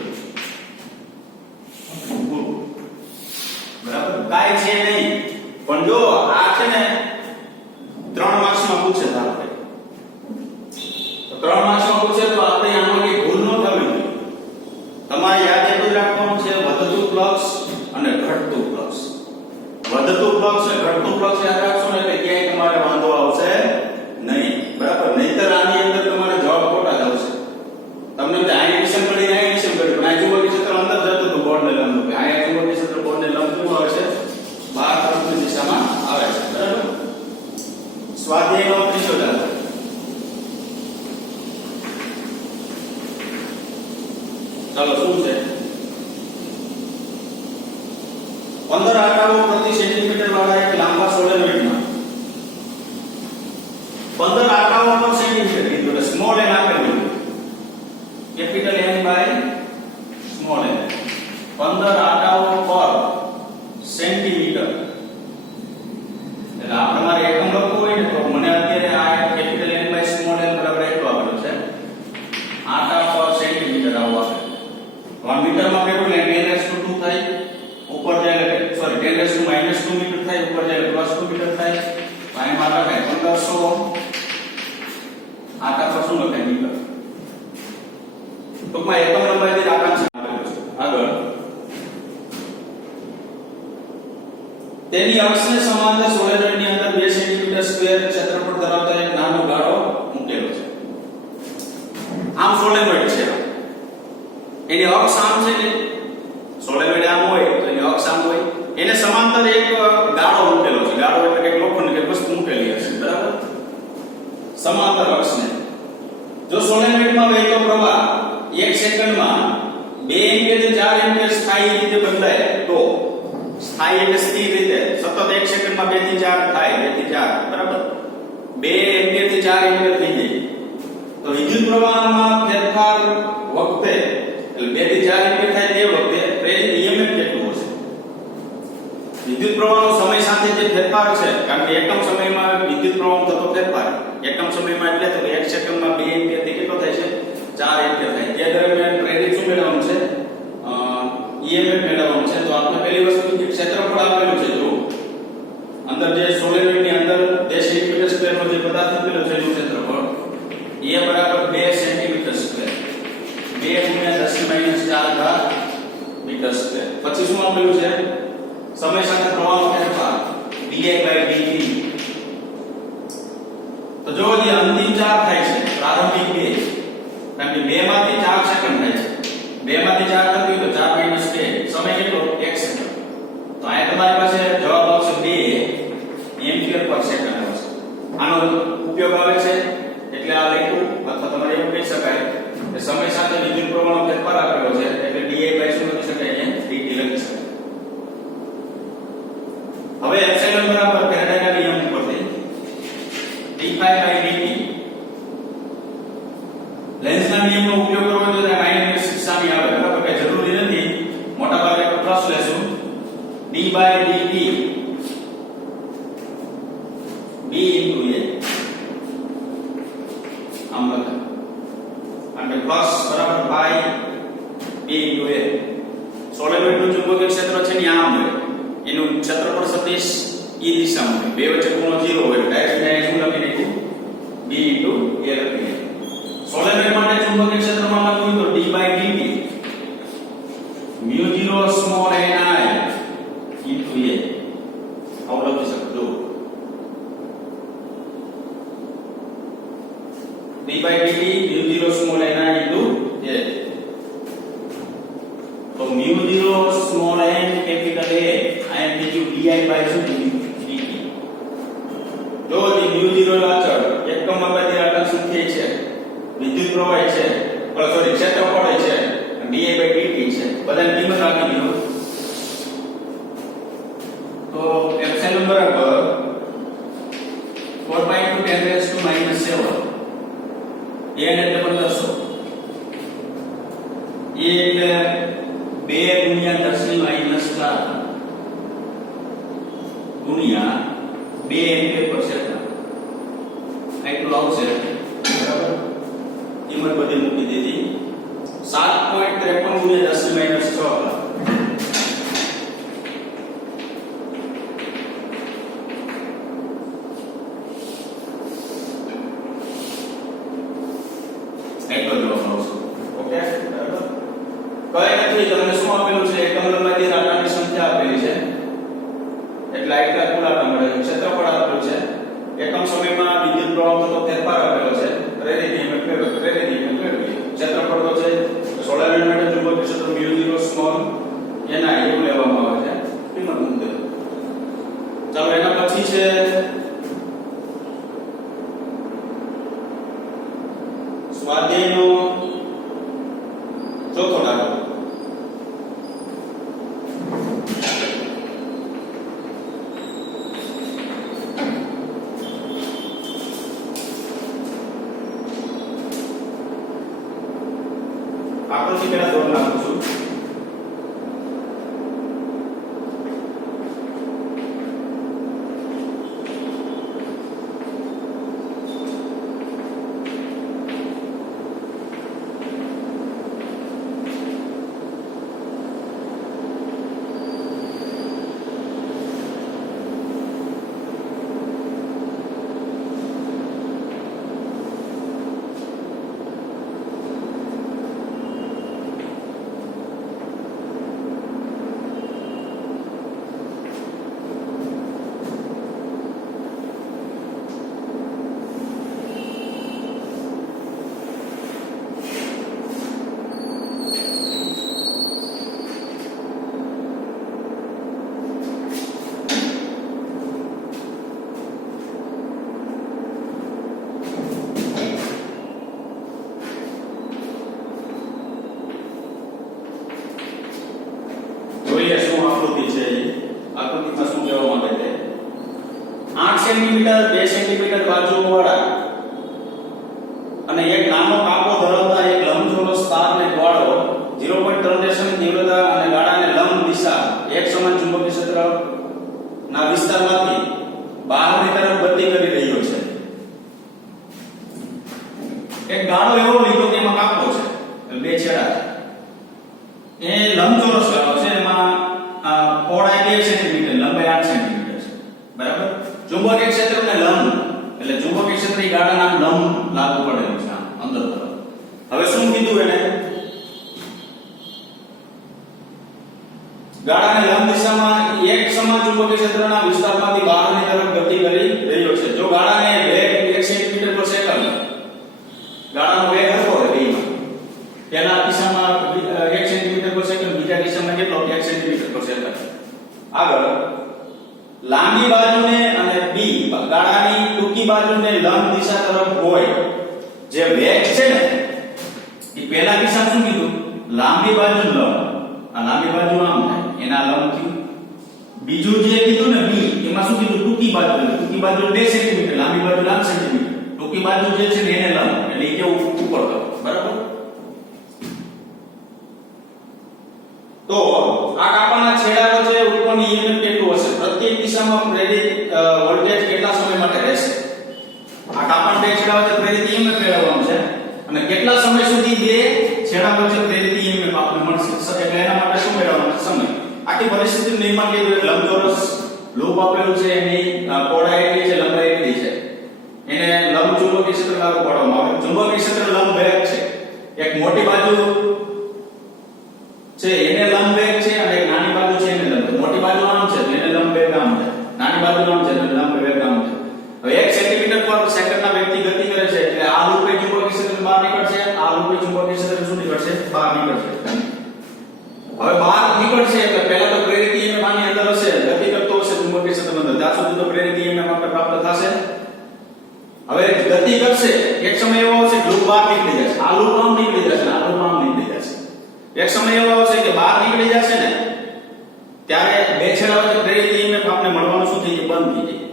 બરાબર કાઈ છે નહીં પણ જો આ છે ને 3 માર્ક્સમાં પૂછે ધારો કે તો 3 માર્ક્સમાં પૂછે તો આપણે આમાં કઈ ભૂલ ન થવી જોઈએ તમારે યાદ એટલું જ રાખવાનું છે વધતું ફ્લક્સ અને ઘટતું ફ્લક્સ વધતું ફ્લક્સ અને ઘટતું ફ્લક્સ યાદ રાખશો ને એટલે ક્યાંય તમારે વાંધો આવશે નહીં બરાબર નહીતર આની અંદર તમારે જવાબ ખોટા જ આવશે તમને તો આ એડિશન કરી પણ આ ચુંબકીય ક્ષેત્ર અંદર જતું હતું બોર્ડને લંબ કે આ ચુંબકીય ક્ષેત્ર બોર્ડને લંબ કેવું આવે છે બહાર તરફની દિશામાં આવે છે બરાબર સ્વાધ્યાયનો ત્રીજો દાખલો ચાલો શું છે 15 આંકડાઓ પ્રતિ સેન્ટીમીટર વાળા એક લાંબા સોલેનોઇડમાં 15 આંકડાઓ પર સેન્ટીમીટર કીધું એટલે સ્મોલ n આપેલું capital N by small n 15 આંકડાઓ પર સેન્ટીમીટર એટલે આપણે મારે એકમ લખવું હોય ને તો મને અત્યારે આ capital N by small n બરાબર એટલું આપેલું છે આંકડા પર સેન્ટીમીટર આવું આપેલું 1 મીટરમાં કેટલું એટલે 10^2 થાય ઉપર જાય સોરી 10^-2 મીટર થાય ઉપર જાય +2 મીટર થાય અહીં માં લખાય 1500 આંકડા પર શું લખાય મીટર ટૂંકમાં એકમ લંબાઈથી આકાંક્ષ આપેલું છે આગળ તેની અક્ષને સમાંતર સોલેનોઇડની અંદર 2 સેન્ટીમીટર સ્ક્વેર ક્ષેત્રફળ ધરાવતા એક નાનો ગાળો મૂકેલો છે આમ સોલેનોઇડ છે એની અક્ષ આમ છે ને સોલેનોઇડ આમ હોય તો એની અક્ષ આમ હોય એને સમાંતર એક ગાળો મૂકેલો છે ગાળો એટલે કે લોખંડ કે વસ્તુ મૂકેલી હશે બરાબર સમાંતર અક્ષને જો સોલેનોઇડમાં વહેતો પ્રવાહ 1 સેકન્ડમાં 2 એમ્પિયર થી 4 એમ્પિયર સ્થાયી રીતે બદલાય તો સ્થાયી એટલે સ્થિર રીતે સતત 1 સેકન્ડમાં 2 થી 4 થાય 2 થી 4 બરાબર 2 એમ્પિયર થી 4 એમ્પિયર થઈ જાય તો વિદ્યુત પ્રવાહમાં ફેરફાર વખતે એટલે 2 થી 4 એમ્પિયર થાય તે વખતે પ્રેરિત EMF કેટલું હશે વિદ્યુત પ્રવાહનો સમય સાથે જે ફેરફાર છે કારણ કે એકમ સમયમાં વિદ્યુત પ્રવાહમાં થતો ફેરફાર એકમ સમયમાં એટલે તો 1 સેકન્ડમાં 2 એમ્પિયર થી કેટલો થાય છે 4 એમ્પિયર થાય તે દરમિયાન પ્રેરિત શું મેળવવાનું છે EMF મેળવવાનું છે તો આપણે પહેલી વસ્તુ કે ક્ષેત્રફળ આપેલું છે જો અંદર જે સોલેનોઇડની અંદર 2 સેન્ટીમીટર સ્ક્વેરનો જે પદાર્થ આપેલો છે એનું ક્ષેત્રફળ એ બરાબર 2 સેન્ટીમીટર સ્ક્વેર 2 × 10⁻⁴ મીટર સ્ક્વેર પછી શું આપેલું છે સમય સાથે પ્રવાહનો ફેરફાર di/dt તો જો જે અંતિમ ચાર્જ થાય છે પ્રારંભિક 2 કારણ કે 2 માંથી 4 સેકન્ડ થાય છે 2 માંથી 4 થતી તો 4 - 2 સમય કેટલો 1 સેકન્ડ તો આ તમારી પાસે જવાબ આવશે 2 એમ્પિયર પર સેકન્ડ આવશે આનો ઉપયોગ આવે છે એટલે આ લખ્યું અથવા તમારે એવું કહી શકાય કે સમય સાથે વિદ્યુત પ્રવાહનો ફેરફાર આપેલો છે એટલે di/શું લખી શકાય અહીંયા dt લખી શકાય હવે એપ્સિલોન બરાબર ફેરાડેના નિયમ ઉપરથી d∅/dt લેન્ઝના નિયમનો ઉપયોગ કરવો તો માઇનસ શિક્ષાની આવે બરાબર કે જરૂરી નથી મોટા ભાગે પ્લસ લેશું d/dt b * a આમ લખાય અને પ્લસ બરાબર બાય b * a સોલેનોઇડનું ચુંબકીય ક્ષેત્ર છે ને આમ હોય એનું ક્ષેત્રફળ સદિશ e દિશામાં હોય બે વચ્ચે ખૂણો 0 હોય ડાયરેક્ટ અહીં શું લખી નાખ્યું b * a લખી નાખ્યું સોલેનોઇડ માટે ચુંબકીય ક્ષેત્રમાં લખ્યું તો d/dt μ0 સ્મોલ ni * a આવું લખી શકજો d/dt μ0 સ્મોલ ni * a તો μ0 સ્મોલ n કેપિટલ A આઈ એમ બીજું di/dt જો જે μ0 અચળ એકમ બાબતે આટલા સંખ્યા છે વિદ્યુત પ્રવાહ છે સોરી ક્ષેત્રફળ છે di/dt છે બધાની કિંમત આપી દીધો તો એપ્સિલોન બરાબર 4/10⁻⁴ 7 n એટલે 1500 એ એટલે 2 ગુણ્યા 10 ની માઈનસ 4 ગુણ્યા 2 એમ્પિયર પર સેકન્ડ આટલું આવશે બરાબર કિંમત બધી મૂકી દીધી 7.53 ગુણ્યા 10 ની માઈનસ 6 એટલો જવાબ આવશે ઓકે બરાબર કઈ નથી તમને શું આપેલું છે એકમ લંબાઈની રાટાની સંખ્યા આપેલી છે એટલે આટલા કુલ આપવા મળે છે ક્ષેત્રફળ આપેલું છે એકમ સમયમાં વિદ્યુત પ્રવાહ થતો ફેરફાર આપેલો છે પ્રેરિત EMF મેળવીએ ક્ષેત્રફળ તો છે સોલાર એલિમેન્ટ ચુંબકીય ક્ષેત્ર μ0 સ્મોલ એના એવું લેવામાં આવે છે કિંમત મૂકી દો ચાલો એના પછી છે સ્વાધ્યાયનો ચોથો દાખલો આકૃતિ પહેલા દોડ નાખું છું જોઈએ શું આકૃતિ છે આકૃતિમાં શું કહેવા માંગે છે 8 સેન્ટીમીટર 2 સેન્ટીમીટર બાજુવાળા અને એક નાનો કાપો ધરાવતા એક લંબચોરસ તારને વાળો 0.3 ની તીવ્રતા અને ગાળાને લંબ દિશા એક સમાન ચુંબકીય ક્ષેત્રના વિસ્તારમાંથી બહારની તરફ ગતિ કરી રહ્યો છે એક ગાળો એવો લીધો કે એમાં કાપો છે બે છેડા એ લંબચોરસ ગાળો છે એમાં પહોળાઈ 2 સેન્ટીમીટર લંબાઈ 8 સેન્ટીમીટર છે બરાબર ચુંબકીય ક્ષેત્રને લંબ એટલે ચુંબકીય ક્ષેત્રની ગાળાના લંબ લાગુ પડેલું છે અંદર તરફ હવે શું કીધું એને ગાળાને લંબ દિશામાં એક સમાન ચુંબકીય ક્ષેત્રના વિસ્તારમાંથી બહારની તરફ ગતિ કરી રહ્યો છે જો ગાળાને વેગ 1 સેન્ટીમીટર પર સેકન્ડ ગાળાનો વેગ હતો બેમાં તેના દિશામાં 1 સેન્ટીમીટર પર સેકન્ડ બીજા દિશામાં કેટલો 1 સેન્ટીમીટર પર સેકન્ડ આગળ લાંબી બાજુને અને બી ગાળાની ટૂંકી બાજુને લંબ દિશા તરફ હોય જે વેગ છે ને એ પહેલા દિશા શું કીધું લાંબી બાજુ લંબ આ લાંબી બાજુ આમ થાય એના લંબ થયું બીજું જે કીધું ને બી એમાં શું કીધું ટૂંકી બાજુ 2 સેન્ટીમીટર લાંબી બાજુ 8 સેન્ટીમીટર ટૂંકી બાજુ જે છે ને એને લંબ એટલે એ કેવું ઉપર કરો બરાબર તો આ કાપાના છેડા વચ્ચે ઉત્પન્ન EMF કેટલું હશે પ્રત્યેક દિશામાં પ્રેરિત વોલ્ટેજ કેટલા સમય માટે રહેશે આ કાપાના બે છેડા વચ્ચે પ્રેરિત EMF મેળવવાનું છે અને કેટલા સમય સુધી બે છેડા વચ્ચે પ્રેરિત EMF આપણને મળશે એટલે એના માટે શું મેળવવાનું સમય આખી પરિસ્થિતિનું નિર્માણ લીધું એટલે લંબચોરસ લૂપ આપેલું છે એની પહોળાઈ એટલી છે લંબાઈ એટલી છે એને લંબ ચુંબકીય ક્ષેત્ર લાગુ પાડવામાં આવે ચુંબકીય ક્ષેત્ર લંબ વેગ છે એક મોટી બાજુ છે એને લંબ વેગ છે અને એક નાની બાજુ છે એને લંબ મોટી બાજુ આમ છે એને લંબ વેગ આમ છે નાની બાજુ આમ છે એટલે લંબ વેગ આમ છે હવે 1 સેન્ટીમીટર પર સેકન્ડના વેગથી ગતિ કરે છે એટલે આ લૂપે ચુંબકીય ક્ષેત્ર બહાર નીકળશે આ લૂપે ચુંબકીય ક્ષેત્ર શું નીકળશે બહાર નીકળશે હવે બહાર નીકળશે એટલે પહેલા તો પ્રેરિત EMF આની અંદર હશે ગતિ કરતો હશે ચુંબકીય ક્ષેત્રની અંદર ત્યાં સુધી તો પ્રેરિત EMF આપણે પ્રાપ્ત થશે હવે ગતિ કરશે એક સમય એવો આવશે કે લૂપ બહાર નીકળી જશે આ લૂપ આમ નીકળી જશે આ લૂપ આમ નીકળી જશે એક સમય એવો આવશે કે બહાર નીકળી જશે ને ત્યારે બે છેડા વચ્ચે પ્રેરિત EMF આપણે મળવાનું શું થઈ જાય બંધ થઈ જાય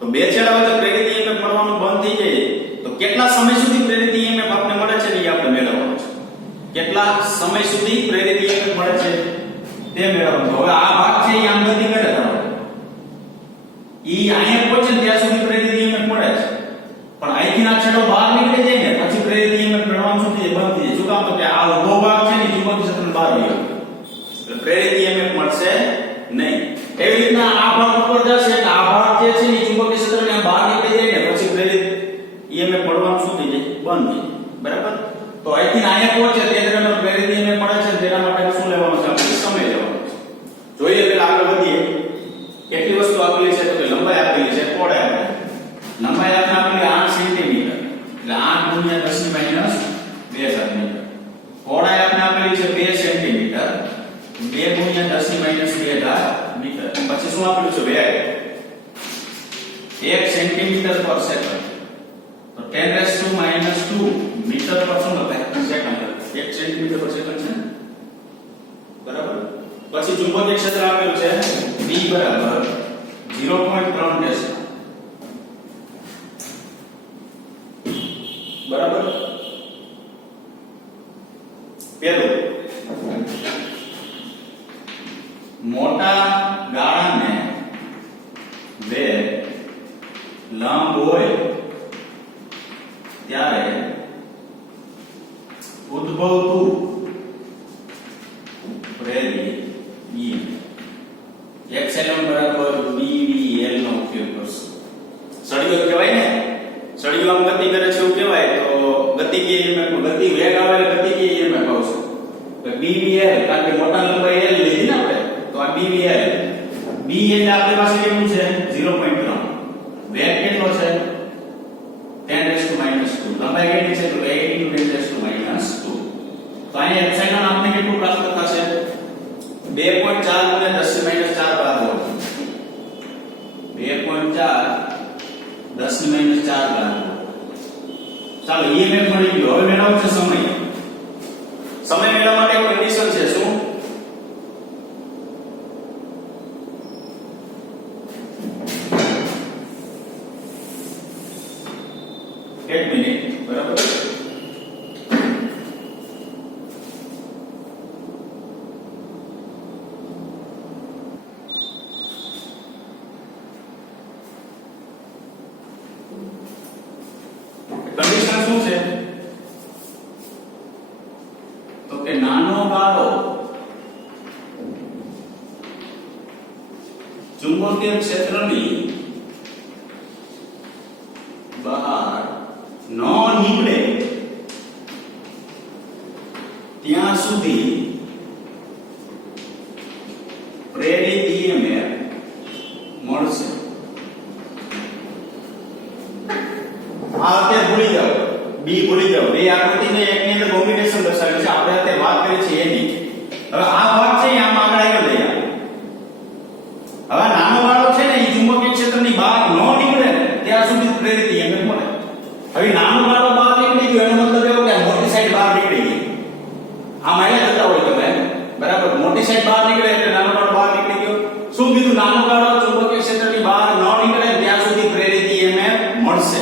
તો બે છેડા વચ્ચે પ્રેરિત EMF મળવાનું બંધ થઈ જાય કેટલા સમય સુધી પ્રેરિત EMF આપણે મળે છે ને એ આપણે મેળવવાનું છે. કેટલા સમય સુધી પ્રેરિત EMF મળે છે તે મેળવવાનું. હવે આ ભાગ છે એ આમ ગતિ કરે ધારો ઈ અહીંયા પહોંચે ત્યાં સુધી પ્રેરિત EMF મળે છે, પણ અહીંથી આ છેડો બહાર નીકળી જાય ને પછી પ્રેરિત EMF મેળવવાનું શું થઈ જાય? બંધ થઈ જાય. શું કામ? તો કે આ ઉભો ભાગ છે ને ચુંબકીય ક્ષેત્રની બહાર ગયો એટલે પ્રેરિત EMF મળશે નહીં. એવી રીતના આ ભાગ ઉપર જશે એટલે આ ભાગ જે છે એ ચુંબકીય ક્ષેત્રની બહાર નીકળી જાય ને પછી પ્રેરિત EMF મળવાનું શું થઈ જાય? બંધ થઈ જાય. બરાબર? તો અહીંથી અહીંયા પહોંચે તે દરમિયાન પ્રેરિત EMF મળે છે, તેના માટે શું લેવાનું છે? આપણે સમય લેવાનો છે. જોઈએ એટલે આગળ વધીએ. કેટલી વસ્તુ આપેલી છે? તો કે લંબાઈ આપેલી છે, પહોળાઈ આપેલી. લંબાઈ આપેલી 8 સેન્ટીમીટર એટલે 8 ગુણ્યા 10 ની માઈનસ 2 સેન્ટીમીટર. પહોળાઈ આપેલી છે 2 સેન્ટીમીટર 2 ગુણ્યા 10 ની માઈનસ 2 મીટર. પછી શું આપેલું છે? વેગ 1 સેન્ટીમીટર પર સેકન્ડ. તો 10⁻²⁻² મીટર પર શું લખાય? સેકન્ડ. 1 સેન્ટીમીટર પર સેકન્ડ છે બરાબર. પછી ચુંબકીય ક્ષેત્ર આપેલું છે B બરાબર 0.3 ટેસ્લા બરાબર. પેલું મોટા ગાળાને વેગ લંબ હોય ત્યારે ઉદ્ભવતું પ્રેરિત એપ્સિલોન બરાબર BVL નો ઉપયોગ કરશું. સળિયો કહેવાય ને, સળિયો આમ ગતિ કરે છે એવું કહેવાય તો ગતિકીય EMF ગતિ વેગ આવે એટલે ગતિકીય EMF આવશે. તો BVL કારણ કે મોટા લંબાઈ L લીધી ને આપણે તો આ BVL B એટલે આપણી પાસે કેટલું છે? 0.3. વેગ કેટલો છે? 10⁻². લંબાઈ કેટલી છે? તો 8 × 10⁻². તો અહીંયા એપ્સિલોન આપણે કેટલું પ્રાપ્ત થશે? 2.4 × 10⁻⁴ બાર વોલ્ટ. 2.4 10⁻⁴ બાર વોલ્ટ. ચાલો EMF મળી ગયો. હવે મેળવવું છે સમય. સમય મેળવવા માટે એક કન્ડિશન છે. શું? એક મિનિટ બરાબર. કન્ડિશન શું છે? તો કે નાનો ગાળો ચુંબકીય ક્ષેત્રની બહાર ન નીકળે ત્યાં સુધી પ્રેરિત EMF મળશે. આ અત્યારે ભૂલી જાઓ, બી ભૂલી જાઓ. બે આકૃતિને એકની અંદર કોમ્બિનેશન દર્શાવ્યું છે. આપણે અત્યારે વાત કરી છે એની. હવે આ ભાગ છે આમ આગળ આગળ લઈ આવો. હવે નાનો ગાળો છે ને એ ચુંબકીય ક્ષેત્રની બહાર ન નીકળે ત્યાં સુધી પ્રેરિત EMF મળે. હવે નાનો ગાળો બહાર નીકળી ગયો એનો મતલબ એવો કે મોટી સાઈડ બહાર નીકળી ગઈ. આ માયલા કરતા હોય તમે બરાબર. મોટી સાઈડ બહાર નીકળે એટલે નાનો ગાળો બહાર નીકળી ગયો. શું કીધું? નાનો ગાળો ચુંબકીય ક્ષેત્રની બહાર ન નીકળે ત્યાં સુધી પ્રેરિત EMF મળશે.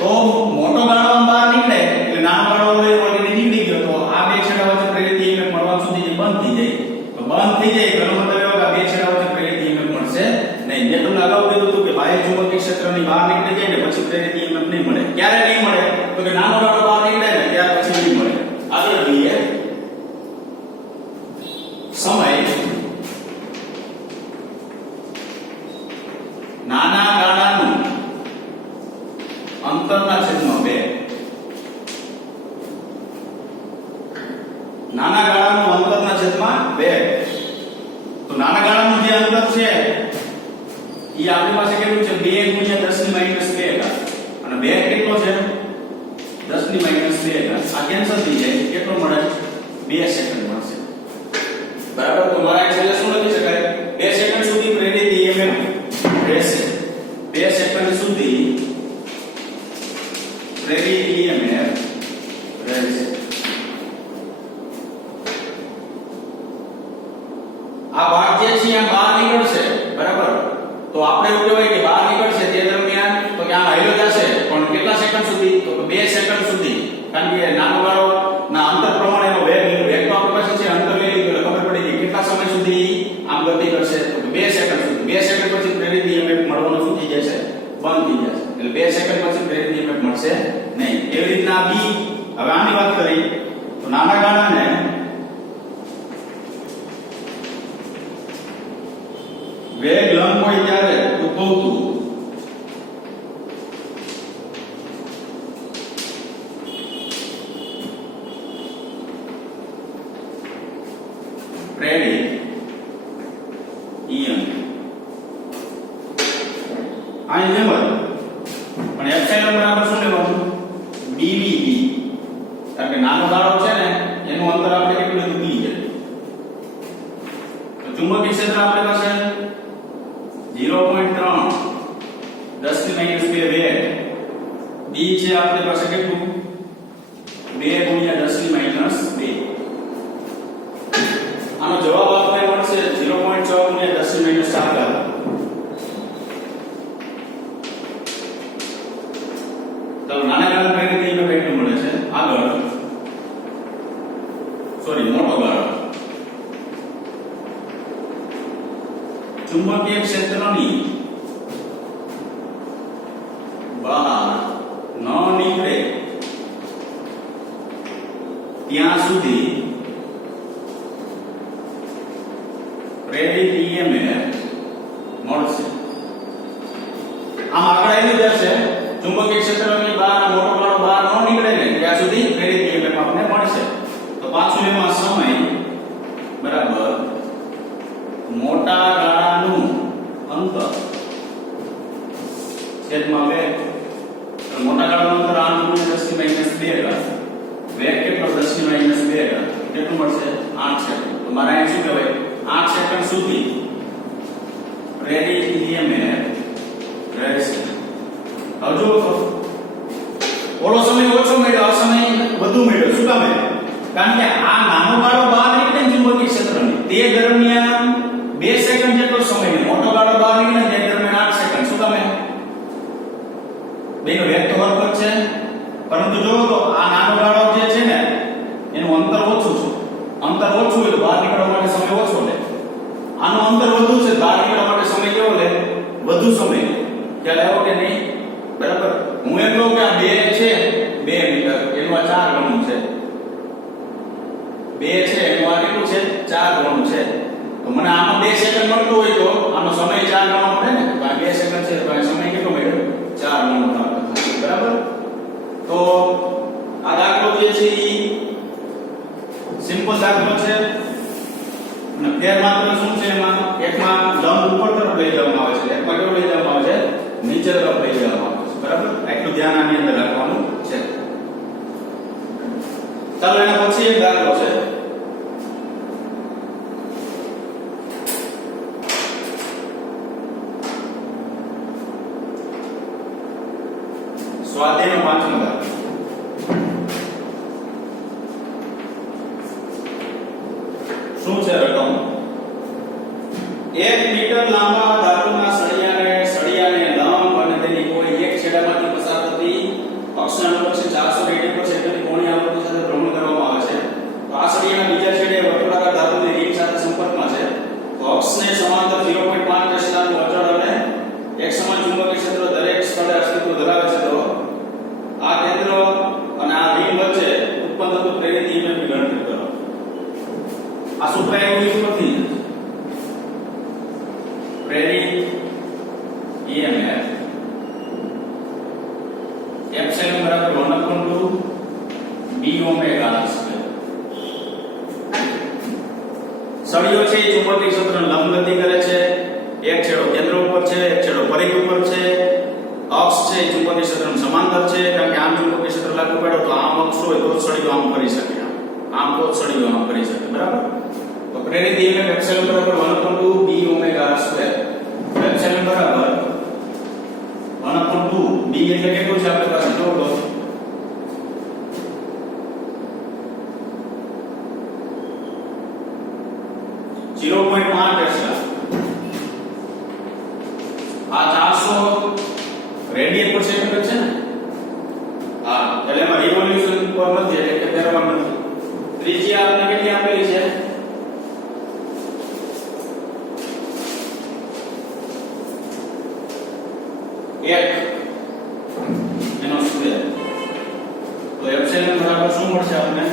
તો મોટો ગાળો બહાર નીકળે એટલે નાનો ગાળો ઓલરેડી નીકળી ગયો તો આ બે છેડા વચ્ચે પ્રેરિત EMF મળવાનું સુધી બંધ થઈ જાય. તો બંધ થઈ જાય એનો મતલબ એવો કે આ બે છેડા વચ્ચે પ્રેરિત EMF મળશે નહીં. મેં તમને અગાઉ કીધું હતું કે બાહ્ય ચુંબકીય ક્ષેત્રની બહાર નીકળી જાય ને પછી પ્રેરિત EMF નહીં મળે. ક્યારે નહીં મળે? તો કે નાનો ગાળો બહાર નીકળે ને ત્યાર પછી નહીં મળે. આગળ વધીએ. સમય નાના ગાળાનું અંતરના છેદમાં 2. નાના ગાળાનું અંતરના છેદમાં 2. તો નાના ગાળાનું જે અંતર છે એ આપણી પાસે કેટલું છે? 2 × 10⁻². અને વેગ કેટલો છે? 10⁻². આ કેન્સલ થઈ જાય. કેટલો મળે? 2 સેકન્ડ મળશે બરાબર. તો મારા છેલ્લે શું લખી શકાય? 2 સેકન્ડ સુધી પ્રેરિત EMF રહેશે. 2 સેકન્ડ સુધી પ્રેરિત EMF રહેશે. આ ભાગ જે છે આ બહાર નીકળશે બરાબર. તો આપણે એવું કહેવાય કે બહાર નીકળશે તે દરમિયાન તો કે આ હેલો જશે પણ કેટલા સેકન્ડ સેકન્ડ સુધી તો 2 સેકન્ડ સુધી કારણ કે નાનો ગાળો ના અંતર પ્રમાણેનો વેગ તો આપણી પાસે છે અંતર લઈ લીધું એટલે ખબર પડી ગઈ કેટલા સમય સુધી આમ ગતિ કરશે તો 2 સેકન્ડ સુધી 2 સેકન્ડ પછી પ્રેરિત EMF મળવાનું શું થઈ જશે બંધ થઈ જશે એટલે 2 સેકન્ડ પછી પ્રેરિત EMF મળશે નહીં એવી રીતના B હવે આની વાત કરી તો નાના ગાળાને વેગ લંબ હોય ત્યારે ઉદ્ભવતું પ્રેરિત EMF આની જેમ પણ એપ્સિલોન બરાબર શું લેવાનું dVB કારણ કે નાનો ગાળો છે ને એનું અંતર આપણે કેટલું લીધું b છે તો ચુંબકીય ક્ષેત્ર આપણી પાસે 0.3 10 ની -2 વેગ b છે આપણી પાસે કેટલું 2 ગુણ્યા 10 ની -2 આનો જવાબ આપણને મળશે 0.6 ગુણ્યા 10 ની -4 તો નાના ગાળા પ્રેરિત EMF કેટલું મળે છે આગળ સોરી મોટો ગાળો ચુંબકીય ક્ષેત્રની બહાર ન નીકળે ત્યાં સુધી પ્રેરિત EMF મળશે આમ આગળ આવી જશે ચુંબકીય ક્ષેત્રની બહાર મોટો ગાળો બહાર ન નીકળે ને ત્યાં સુધી પ્રેરિત EMF આપણને મળશે તો પાછું એમાં સમય બરાબર મોટા ગાળાનું અંતર છેદમાં વેગ તો મોટા ગાળાનું અંતર 8 × 10 ની -2 વેગ કેટલો 10 ની -2 કેટલું મળશે 8 સેકન્ડ તો મારે અહીં શું કહેવાય 8 સેકન્ડ સુધી પ્રેરિત EMF રહેશે હવે જો ઓલો સમય ઓછો મળ્યો આ સમય વધુ મળ્યો શું કામ કારણ કે આ નાનો ગાળો બહાર નીકળે ચુંબકીય ક્ષેત્રની તે દરમિયાન 2 સેકન્ડ જેટલો સમય મોટો ગાળો બહાર નીકળે તે દરમિયાન 8 સેકન્ડ શું કામ બેનો વેગ તો બરાબર છે પરંતુ જો તો આ નાનો ગાળો જે છે ને એનું અંતર ઓછું છે અંતર ઓછું હોય તો બહાર નીકળવા માટે સમય ઓછો લે આનો અંતર વધુ છે બહાર નીકળવા માટે સમય કેવો લે વધુ સમય ખ્યાલ આવ્યો કે નહીં બરાબર હું એમ કહું કે આ 2 છે 2 મીટર એનું આ 4 ગણું છે 2 છે એનું આ કેટલું છે 4 ગણું છે તો મને આમાં 2 સેકન્ડ મળતું હોય તો આનો સમય 4 ગણો મળે ને તો આ 2 સેકન્ડ છે તો આ સમય કેટલો મળ્યો 4 ગણો થશે બરાબર તો આ દાખલો જે છે ઈ સિમ્પલ દાખલો છે અને ફેર માત્ર શું છે એમાં એકમાં લંબ ઉપર તરફ લઈ જવામાં આવે છે એકમાં કેવું લઈ જવામાં આવે છે નીચે તરફ લઈ જવામાં આવે છે બરાબર એટલું ધ્યાન આની અંદર રાખવાનું છે ચાલો એના પછી એક દાખલો છે સ્વાધ્યાયનો 5મો દાખલો શું છે રકમ 1 મીટર લાંબા ધાતુના સળિયાને લંબ અને તેની કોઈ એક છેડામાંથી પસાર થતી અક્ષના અનુલક્ષે 400 રેડિયન પર સેકન્ડની કોણીય આવૃત્તિ સાથે ભ્રમણ કરવામાં આવે છે તો આ સળિયાના બીજા છેડે વર્તુળાકાર ધાતુની રીંગ સાથે સંપર્કમાં છે તો અક્ષને સમાંતર 0.5 ટેસ્લાનું અચળ અને એક સમાન ચુંબકીય ક્ષેત્ર દરેક સ્થળે અસ્તિત્વ ધરાવે છે તો આ કેન્દ્ર અને આ રીંગ વચ્ચે ઉત્પન્ન થતું પ્રેરિત EMF ની ગણતરી કરો આ સૂત્ર એવું ઉપરથી પ્રેરિત EMF એપ્સિલોન બરાબર 1/2 b ઓમેગા સ્ક્વેર સળિયો છે એ ચુંબકીય ક્ષેત્રને લંબ ગતિ કરે છે એક છેડો કેન્દ્ર ઉપર છે એક છેડો પરિઘ ઉપર છે અક્ષ છે એ ચુંબકીય ક્ષેત્રને સમાંતર છે કારણ કે આમ ચુંબકીય ક્ષેત્ર લાગુ પડે તો આમ અક્ષ હોય તો સળિયો આમ કરી શકે આમ તો સળિયો આમ કરી શકે બરાબર તો પ્રેરિત EMF એપ્સિલોન બરાબર 1/2 b ઓમેગા સ્ક્વેર એપ્સિલોન બરાબર 1/2 b એટલે કેટલું છે આપણી પાસે જો તો 0.5 ટેસ્લા આ 400 રેડિયન પર સેકન્ડ છે ને એટલે એમાં રિવોલ્યુશન પર નથી એટલે કે ફેરવા નથી. ત્રીજી આપને કેટલી આપેલી છે? 1 એનો સ્ક્વેર. તો એપ્સિલોન બરાબર શું મળશે આપણને?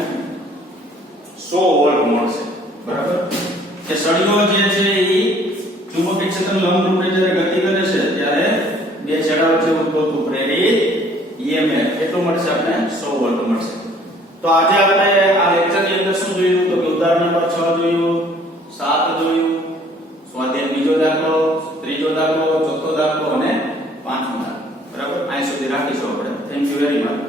100 વોલ્ટ મળશે. બરાબર? કે સળિયો જે છે એ ચુંબકીય ક્ષેત્ર લંબરૂપે જ્યારે ગતિ કરે છે ત્યારે બે છેડા વચ્ચે ઉદ્ભવતું પ્રેરિત EMF કેટલું મળશે આપણને? 100 વોલ્ટ મળશે. તો આજે આપણે આ લેક્ચરની અંદર શું જોયું? તો કે ઉદાહરણ નંબર 6 જોયું, 7 જોયું, સ્વાધ્યાય બીજો દાખલો, ત્રીજો દાખલો, ચોથો દાખલો અને પાંચમો દાખલો. બરાબર? અહીં સુધી રાખીશું આપણે. Thank you very much.